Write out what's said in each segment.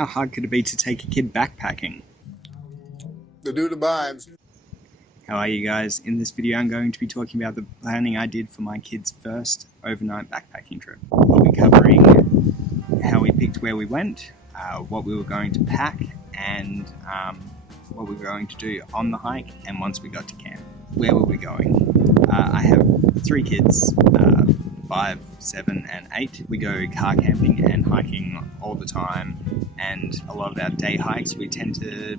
How hard could it be to take a kid backpacking? The dude abides. How are you guys? In this video I'm going to be talking about the planning I did for my kids' first overnight backpacking trip. We'll be covering how we picked where we went, what we were going to pack, and what we were going to do on the hike and once we got to camp. Where were we going? I have 3 kids, 5, 7 and 8. We go car camping and hiking all the time, and a lot of our day hikes we tend to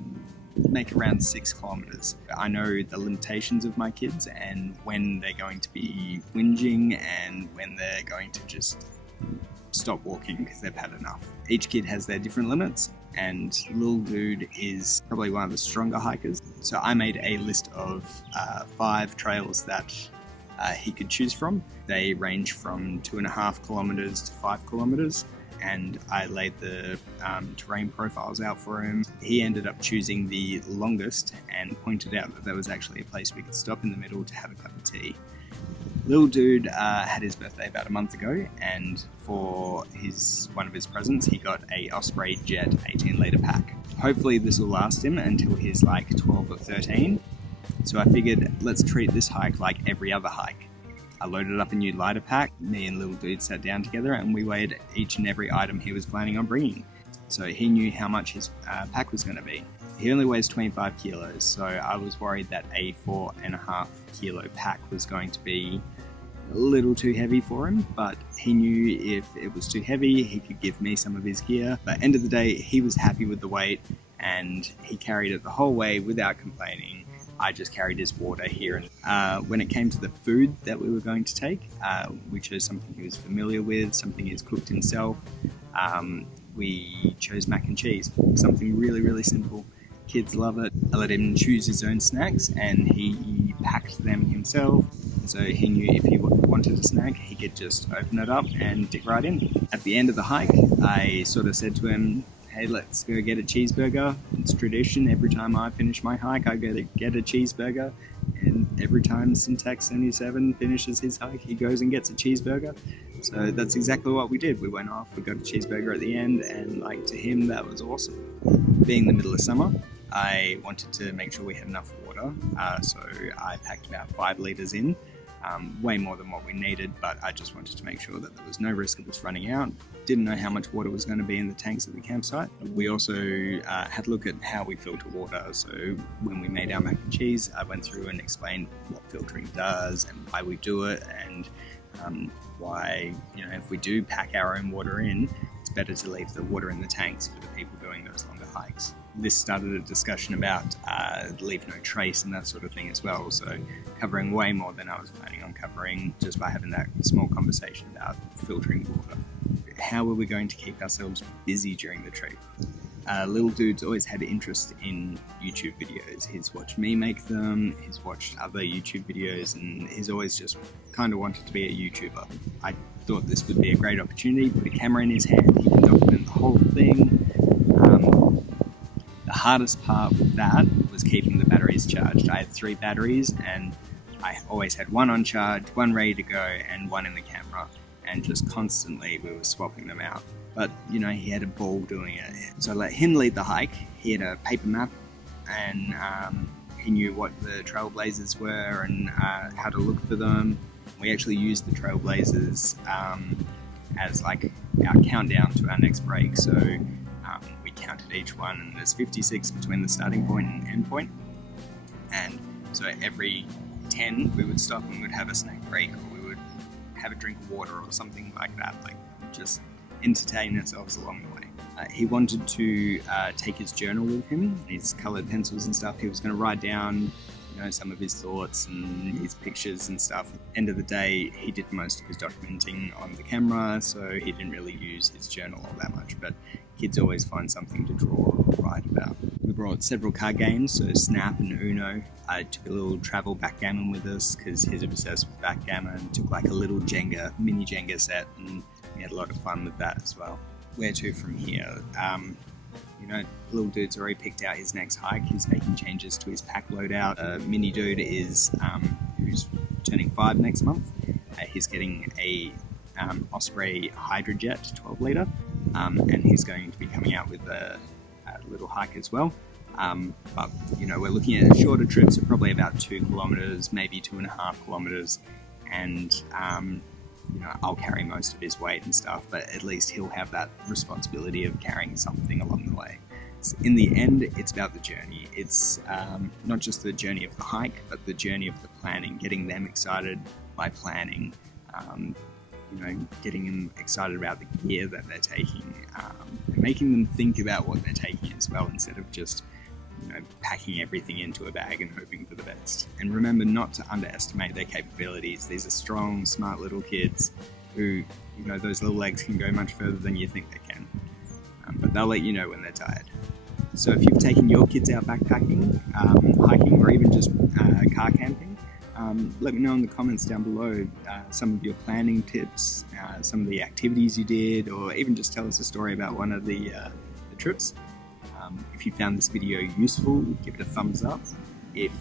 make around 6 kilometers. I know the limitations of my kids and when they're going to be whinging and when they're going to just stop walking because they've had enough. Each kid has their different limits, and Lil'Dude is probably one of the stronger hikers. So I made a list of 5 trails that he could choose from. They range from 2.5 kilometers to 5 kilometers. And I laid the terrain profiles out for him. He ended up choosing the longest and pointed out that there was actually a place we could stop in the middle to have a cup of tea. Lil'Dude had his birthday about a month ago, and for one of his presents he got a Osprey Jet 18-litre pack. Hopefully this will last him until he's like 12 or 13. So I figured, let's treat this hike like every other hike. I loaded up a new lighter pack. Me and Lil'Dude sat down together and we weighed each and every item he was planning on bringing. So he knew how much his pack was going to be. He only weighs 25 kilos, so I was worried that a 4.5 kilo pack was going to be a little too heavy for him, but he knew if it was too heavy, he could give me some of his gear. But end of the day, he was happy with the weight and he carried it the whole way without complaining. I just carried his water here. When it came to the food that we were going to take, we chose something he was familiar with, something he's cooked himself. We chose mac and cheese, something really, really simple. Kids love it. I let him choose his own snacks and he packed them himself. So he knew if he wanted a snack, he could just open it up and dip right in. At the end of the hike, I sort of said to him, hey, let's go get a cheeseburger. It's tradition. Every time I finish my hike, I go to get a cheeseburger. And every time Syntax 77 finishes his hike, he goes and gets a cheeseburger. So that's exactly what we did. We went off, we got a cheeseburger at the end, and to him, that was awesome. Being the middle of summer, I wanted to make sure we had enough water. So I packed about 5 liters in. Way more than what we needed, but I just wanted to make sure that there was no risk of us running out. Didn't know how much water was going to be in the tanks at the campsite. We also had a look at how we filter water. So when we made our mac and cheese, I went through and explained what filtering does and why we do it, and why, if we do pack our own water in, it's better to leave the water in the tanks for the people doing those longer hikes. This started a discussion about leave no trace and that sort of thing as well, so covering way more than I was planning on covering just by having that small conversation about filtering water. How were we going to keep ourselves busy during the trip? Lil'Dude's always had interest in YouTube videos. He's watched me make them, he's watched other YouTube videos, and he's always just kind of wanted to be a YouTuber. I thought this would be a great opportunity, put a camera in his hand, he can document the whole thing. The hardest part with that was keeping the batteries charged. I had 3 batteries and I always had one on charge, one ready to go, and one in the camera, and just constantly we were swapping them out. But he had a ball doing it. So I let him lead the hike. He had a paper map and he knew what the trailblazers were and how to look for them. We actually used the trailblazers as like our countdown to our next break. So we counted each one, and there's 56 between the starting point and end point. And so every 10 we would stop and we would have a snack break, or we would have a drink of water or something like that, like just entertain ourselves along the way. He wanted to take his journal with him, his coloured pencils and stuff. He was going to write down some of his thoughts and his pictures and stuff. End of the day, he did most of his documenting on the camera, so he didn't really use his journal all that much, but kids always find something to draw or write about. We brought several card games, so Snap and Uno. I took a little travel backgammon with us because he's obsessed with backgammon. Took like a little mini Jenga set, and we had a lot of fun with that as well. Where to from here? Lil'Dude's already picked out his next hike. He's making changes to his pack loadout. Mini Dude is who's turning 5 next month. He's getting a Osprey Hydrojet 12 litre. and he's going to be coming out with a little hike as well. But we're looking at shorter trips of probably about 2 kilometers, maybe 2.5 kilometers, and I'll carry most of his weight and stuff, but at least he'll have that responsibility of carrying something along the way. So in the end, it's about the journey. It's not just the journey of the hike, but the journey of the planning, getting them excited by planning, getting them excited about the gear that they're taking, and making them think about what they're taking as well, instead of just packing everything into a bag and hoping for the best. And remember not to underestimate their capabilities. These are strong, smart little kids who, those little legs can go much further than you think they can. But they'll let you know when they're tired. So if you've taken your kids out backpacking, hiking, or even just car camping, let me know in the comments down below some of your planning tips, some of the activities you did, or even just tell us a story about one of the trips. If you found this video useful, give it a thumbs up. If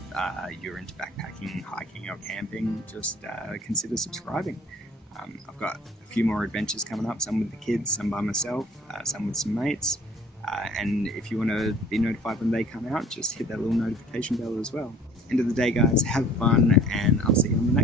you're into backpacking, hiking, or camping, just consider subscribing. I've got a few more adventures coming up, some with the kids, some by myself, some with some mates. And if you want to be notified when they come out, just hit that little notification bell as well. End of the day, guys, have fun, and I'll see you on the next